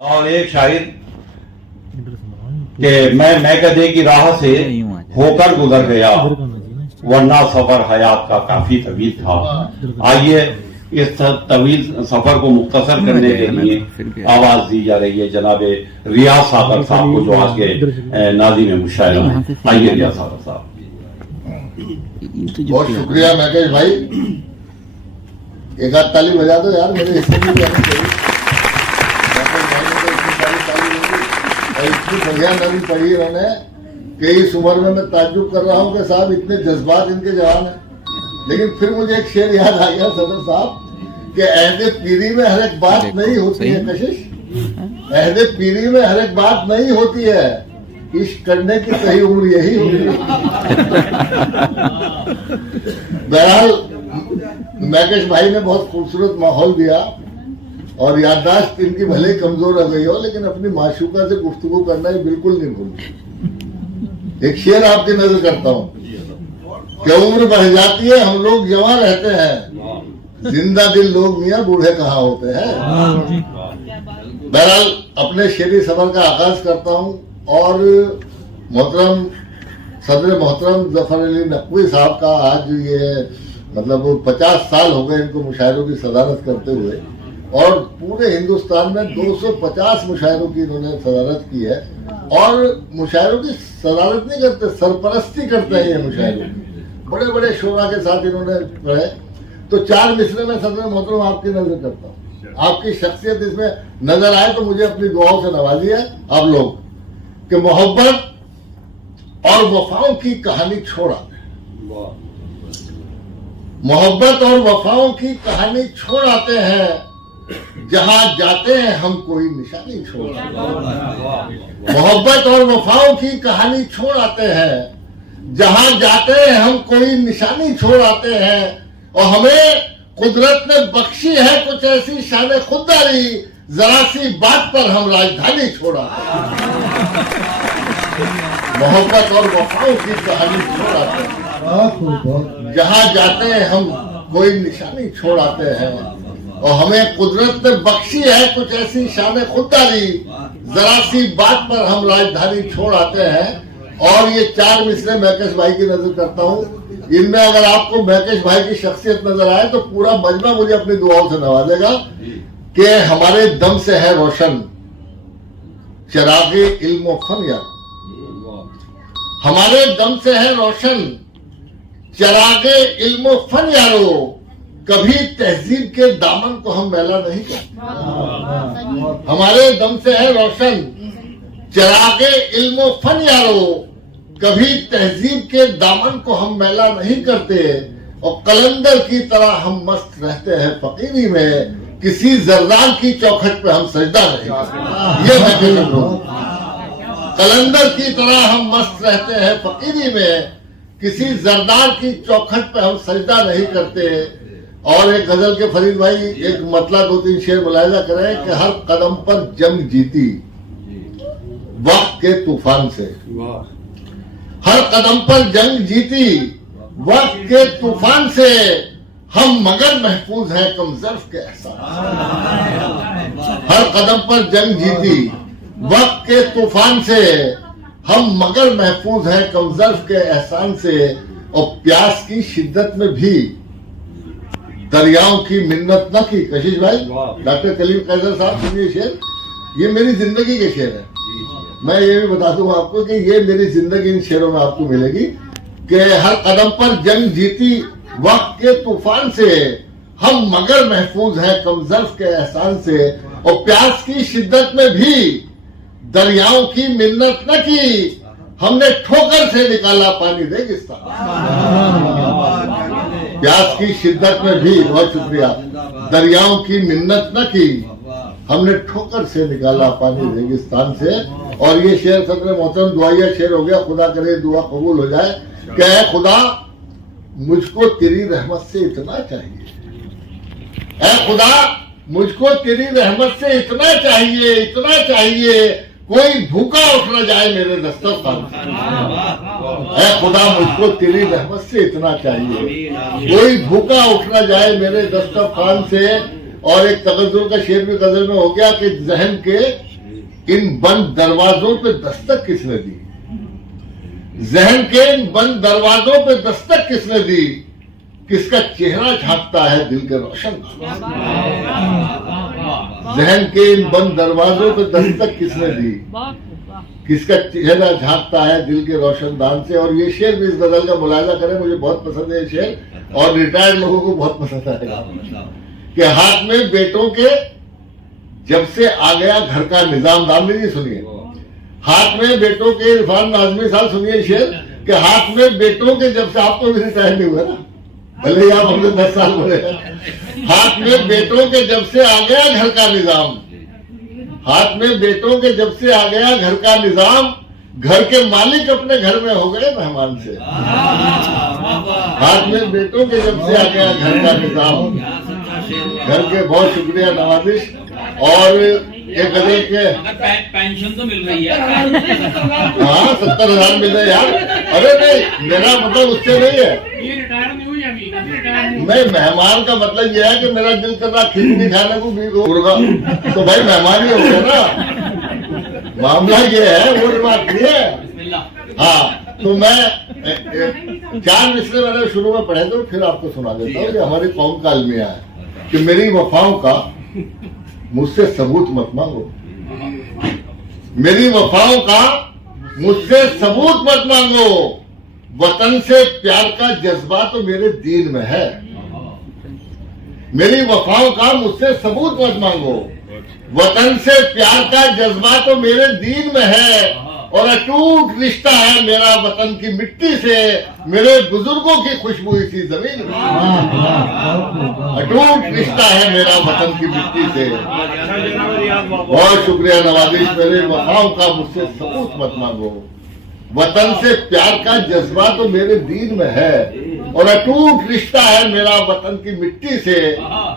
और एक शायर कि मैं गधे की राह से होकर गुजर गया वरना सफर हयात का काफी तवील था। आइए इस तवील सफर को मुख्तसर करने के लिए आवाज दी जा रही है जनाबे रियाज सागर साहब को, जो आज के नाज़िम मुशायरा हैं। आइए रियाज सागर साहब। बहुत शुक्रिया मैकेश भाई, एक आध ताली बजा दो यार मेरे हिस्से में भी आनी चाहिए। इतनी बढ़िया नज़म पढ़ी इन्होंने कि इस उम्र में मैं ताज्जुब कर रहा हूँ कि साहब इतने जज्बात इनके जवान हैं। लेकिन फिर मुझे एक शेर याद आ गया सदर साहब कि अहदे पीरी में हर एक बात नहीं होती है कशिश, अहदे पीरी में हर एक बात नहीं होती है, इश्क करने की सही उम्र यही होती है। बहरहाल मैकेश भाई ने बहुत खूबसूरत माहौल दिया और याददाश्त इनकी भले ही कमजोर हो गई हो लेकिन अपनी माशूका से गुफ्तगू करना ही बिल्कुल नहीं भूलती। एक शेर आपकी नजर करता हूँ कि उम्र बढ़ जाती है हम लोग जवान रहते हैं, जिंदा दिल लोग मियाँ बूढ़े कहाँ होते हैं। बहरहाल अपने शेरी सफर का आगाज करता हूँ और मोहतरम सदर मोहतरम जफर अली नकवी साहब का आज ये मतलब 50 साल हो गए इनको मुशायरों की सदारत करते हुए और पूरे हिंदुस्तान में 250 मुशायरों की इन्होंने सदारत की है। और मुशायरों की सदारत नहीं करते, सरपरस्ती करते हैं ये मुशायरों की, बड़े बड़े शोरा के साथ इन्होंने पढ़े। तो 4 मिसरे में सदर मोहतरम आपकी नजर करता हूँ, आपकी शख्सियत इसमें नजर आए तो मुझे अपनी दुआओं से नवाजिए आप लोग कि मोहब्बत और वफाओं की कहानी छोड़ आते हैं, मोहब्बत और वफाओं की कहानी छोड़ आते हैं, जहां जाते हैं हम कोई निशानी छोड़ आते हैं। मोहब्बत और वफाओं की कहानी छोड़ आते हैं, जहां जाते हैं हम कोई निशानी छोड़ आते हैं, और हमें कुदरत ने बख्शी है कुछ ऐसी शान खुददारी, जरा सी बात पर हम राजधानी छोड़ आते हैं। मोहब्बत और वफाओं की कहानी छोड़ आते हैं, जहां जाते हैं हम कोई निशानी छोड़ आते हैं, और हमें कुदरत ने बख्शी है कुछ ऐसी शान खुददारी, जरा सी बात पर हम राजधानी छोड़ आते हैं। और ये 4 मिसरे मैकेश भाई की नजर करता हूँ, इनमें अगर आपको मैकेश भाई की शख्सियत नजर आए तो पूरा मजमा मुझे अपनी दुआओं से नवाजेगा कि हमारे दम से है रोशन चिरागे इल्म फन यार, हमारे दम से है रोशन चिरागे इल्म फन यारो, कभी तहजीब के दामन को हम मैला नहीं करते। हमारे दम से है रोशन चिरागे इल्म फन यारो, कभी तहजीब के दामन को हम मैला नहीं करते, और कलंदर की तरह हम मस्त रहते हैं फकीरी में, किसी जरदार की चौखट पे हम सजदा नहीं करते। ये मैं कलंदर की तरह हम मस्त रहते हैं फकीरी में, किसी जरदार की चौखट पे हम सजदा नहीं करते। और एक गजल के फरीद भाई एक मतला 2-3 शेर मुलाहिजा करें कि हर कदम पर जंग जीती वक्त के तूफान से, हर कदम पर जंग जीती वक्त के तूफान से, हम मगर महफूज हैं कमजर्फ के एहसान से। हर कदम पर जंग जीती वक्त के तूफान से, हम मगर महफूज हैं कमजर्फ के एहसान से, और प्यास की शिद्दत में भी दरियाओं की मिन्नत न की। कशिश भाई, डॉक्टर कलीम कैसर साहब सुनिए शेर, ये मेरी जिंदगी के शेर है। मैं ये भी बता दूं आपको कि ये मेरी जिंदगी इन शेरों में आपको मिलेगी कि हर कदम पर जंग जीती वक्त के तूफान से, हम मगर महफूज हैं कमजर्फ के एहसान से, और प्यास की शिद्दत में भी दरियाओं की मिन्नत न की, हमने ठोकर से निकाला पानी रेगिस्तान। प्यास की शिद्दत में भी, बहुत शुक्रिया, दरियाओं की मिन्नत न की, हमने ठोकर से निकाला पानी रेगिस्तान से। और ये शेर सदर मोहतरम दुआया शेर हो गया, खुदा करे दुआ कबूल हो जाए कि ऐ खुदा मुझको तेरी रहमत से इतना चाहिए, ऐ खुदा मुझको तेरी रहमत से इतना चाहिए, इतना चाहिए, कोई भूखा उठ न जाए मेरे दस्तरखान से। ऐ खुदा मुझको तेरी रहमत से इतना चाहिए, कोई भूखा उठ न जाए मेरे दस्तरखान से, और एक तगज्जुल का शेर भी गजल में हो गया कि जहन के इन बंद दरवाजों पे दस्तक किसने दी, जहन के इन बंद दरवाजों पे दस्तक किसने दी, किसका चेहरा झांकता है दिल के रोशन, जहन के इन बंद दरवाजों पे दस्तक किसने दी, किसका चेहरा झांकता है दिल के रोशनदान से। और ये शेर भी इस गजल का मुलाहिजा करें, मुझे बहुत पसंद है ये शेर और रिटायर्ड लोगों को बहुत पसंद आएगा कि हाथ में बेटों के जब से आ गया घर का निजाम, दामनी जी सुनिए, हाथ में बेटों के, इरफान आजमी साहब सुनिए शेर कि हाथ में बेटों के जब से, आप तो भी रिटायर नहीं हुए ना, भले ही आप हमसे 10 साल बड़े हैं, हाथ में बेटों के जब से आ गया घर का निजाम, हाथ में बेटों के जब से आ गया घर का निजाम, घर के मालिक अपने घर में हो गए मेहमान से, हाथ में बेटों के जब से आ गया घर का निजाम, घर के बहुत शुक्रिया नवाजिश। और एक गजल के पेंशन तो मिल रही है, हाँ 70,000 मिल रहे यार, अरे नहीं मेरा मतलब उससे नहीं है, ये रिटायर नहीं हुई अभी, नहीं मेहमान का मतलब यह है कि मेरा दिल कर रहा खिचड़ी खाने को भी होगा तो भाई मेहमान ही हो गया ना, मामला ये है, वो बात नहीं है। हाँ तो मैं 4 मिसरे मैंने शुरू में पढ़े थे, फिर आपको सुना देता हूँ कि हमारी कौम का अलमिया है कि मेरी वफाओं का मुझसे सबूत मत मांगो, मेरी वफाओं का मुझसे सबूत मत मांगो, वतन से प्यार का जज्बा तो मेरे दीन में है, मेरी वफाओं का मुझसे सबूत मत मांगो, वतन से प्यार का जज्बा तो मेरे दीन में है, और अटूट रिश्ता है मेरा वतन की मिट्टी से, मेरे बुजुर्गों की खुशबू इसी जमीन में, अटूट रिश्ता है मेरा वतन की मिट्टी से। बहुत शुक्रिया नवाजिश, मेरे वफाओं का मुझसे सबूत मत मांगो, वतन से प्यार का जज्बा तो मेरे दीन में है, और अटूट रिश्ता है मेरा वतन की मिट्टी से,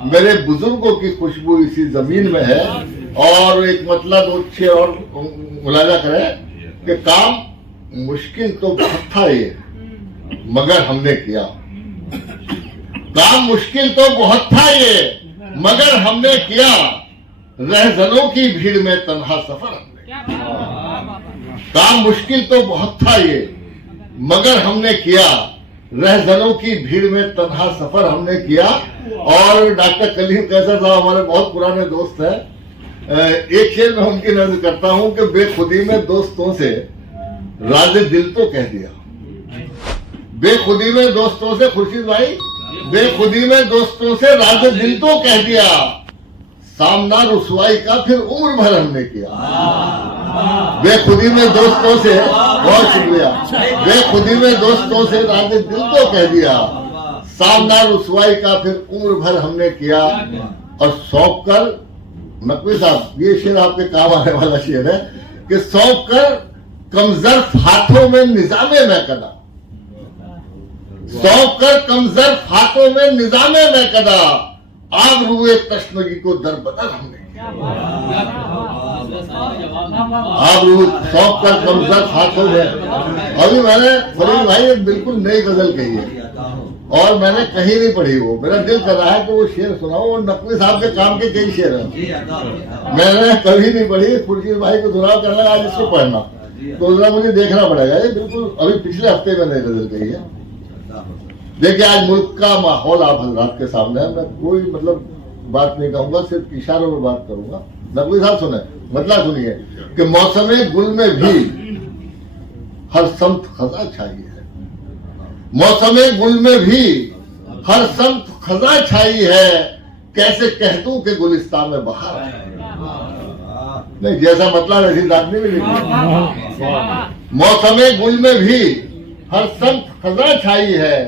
मेरे बुजुर्गों की खुशबू इसी जमीन में है। और एक मतलब 2 शेर और मुलाजा करें कि काम मुश्किल तो बहुत था ये मगर हमने किया, काम मुश्किल तो बहुत था ये मगर हमने किया, रहजनों की भीड़ में तन्हा सफर हमने किया, काम मुश्किल तो बहुत था ये मगर हमने किया, रहजनों की भीड़ में तन्हा सफर हमने किया। और डॉक्टर कलीम कैसर साहब हमारे बहुत पुराने दोस्त हैं, एक शेर में उनकी नजर करता हूं कि बेखुदी में दोस्तों से राज दिल तो कह दिया, बेखुदी में दोस्तों से, खुर्शीद भाई, बेखुदी में दोस्तों से राज दिल तो कह दिया, सामना रुसवाई का फिर उम्र भर हमने किया, बेखुदी में दोस्तों से, बहुत शुक्रिया, बेखुदी में दोस्तों से राज दिल तो कह दिया, सामना रुसवाई का फिर उम्र भर हमने किया। और सौंप कर, नकवी साहब ये शेर आपके काम आने वाला शेर है कि सौंप कर कमजर हाथों में निजामे में कदा, सौंप कर कमजर हाथों में निजामे में कदा, आग रुए तश्नगी को दरबदर हमने आग रुए, सौंप कर कमजर हाथों में। अभी मैंने फरीद भाई एक बिल्कुल नई गजल कही है और मैंने कहीं नहीं पढ़ी, वो मेरा दिल कर रहा है कि वो शेर सुनाओ, वो नकवी साहब के काम के कई शेर हैं, मैंने कभी नहीं पढ़ी, खुर्शीद भाई को सुनाओ करना, आज इसको पढ़ना तो जरा मुझे देखना पड़ेगा, ये बिल्कुल अभी पिछले हफ्ते मैंने गजल कही है। देखिए आज मुल्क का माहौल आप हजरात के सामने है, मैं कोई मतलब बात नहीं कहूंगा, सिर्फ इशारों में बात करूंगा। नकवी साहब सुने, मतलब सुनिए कि मौसम गुल में भी हर समत खजा छाई है, मौसम गुल में भी हर समत खजा छाई है, कैसे कह दूं कि गुलिस्तान में बहार है, नहीं जैसा मतलब ऐसी दादनी भी लिखी, मौसम गुल में भी हर समत खजा छाई है,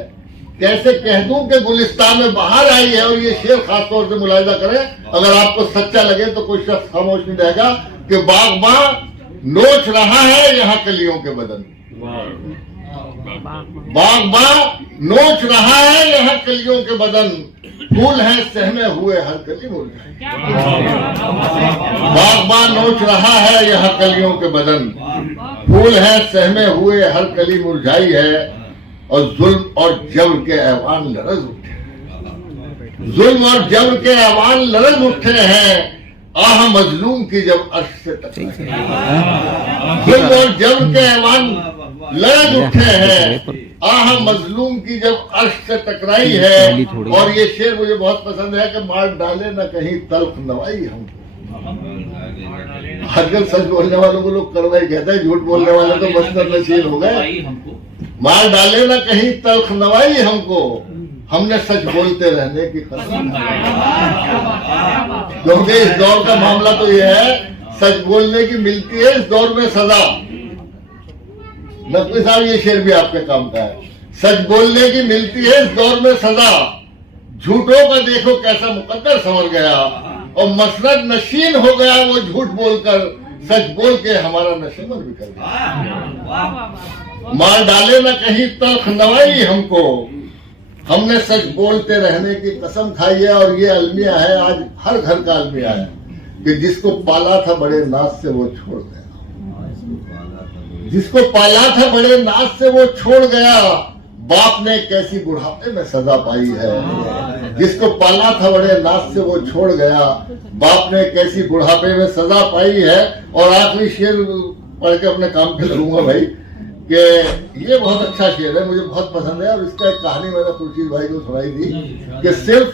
कैसे कह दूं कि गुलिस्तान में बाहर आई है। और ये शेर खासतौर से मुलाहिजा करें, अगर आपको सच्चा लगे तो कोई शख्स खामोश नहीं रहेगा कि बागबान नोच रहा है यहाँ कलियों के बदन, बागबान नोच रहा है यहाँ कलियों के बदन, फूल है सहमे हुए हर कली मुरझाई, बागबान नोच रहा है यहाँ कलियों के बदन, फूल है सहमे हुए हर कली मुरझाई है, और जुल्म और जबर के ऐवान लरज उठे, जुल्म और जबर के ऐवान लरज उठे हैं, आह मजलूम की जब अर्श से टकराई। जुल्म और जबर के ऐवान लरज उठे हैं, आह मजलूम की जब अर्श से टकराई है। और ये शेर मुझे बहुत पसंद है कि मार डाले न कहीं तल्ख नवाई हमको। आजकल सच बोलने वालों को लोग करवाई कहते हैं, झूठ बोलने वाले तो मसनद नशीन हो गए। मार डाले न कहीं तल्ख नवाई हमको, हमने सच बोलते रहने की कसम। क्योंकि इस दौर का मामला तो यह है, सच बोलने की मिलती है इस दौर में सजा। नकवी साहब ये शेर भी आपके काम का है, सच बोलने की मिलती है इस दौर में सजा, झूठों का देखो कैसा मुकद्दर संवर गया, और मसनद नशीन हो गया वो झूठ बोलकर, सच बोल के हमारा नशेमन भी कर गया। मार डाले न कहीं तल्ख नवाई हमको, हमने सच बोलते रहने की कसम खाई है। और ये अलमिया है, आज हर घर का अलमिया है कि जिसको पाला था बड़े नाज से वो छोड़ गया, जिसको पाला था बड़े नाज से वो छोड़ गया, बाप ने कैसी बुढ़ापे में सजा पाई है। जिसको पाला था बड़े नाज से वो छोड़ गया, बाप ने कैसी बुढ़ापे में सजा पाई है। और आखिरी शेर पढ़ के अपने काम पे करूंगा भाई, कि ये बहुत अच्छा शेर है, मुझे बहुत पसंद है। और इसका एक कहानी मैंने खुर्शीद भाई को सुनाई थी कि सिर्फ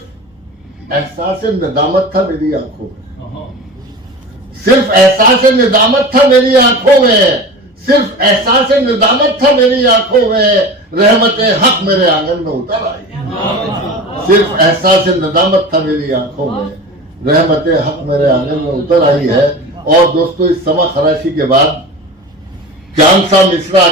एहसास नदामत था मेरी आंखों में, सिर्फ एहसास नदामत था मेरी आंखों में, सिर्फ एहसास नदामत था मेरी आंखों में, रहमत हक मेरे आंगन में उतर आई। सिर्फ एहसास नदामत था मेरी आंखों में, रहमत हक मेरे आंगन में उतर आई है। और दोस्तों, इस समा खराशी के बाद चांद सा मिश्रा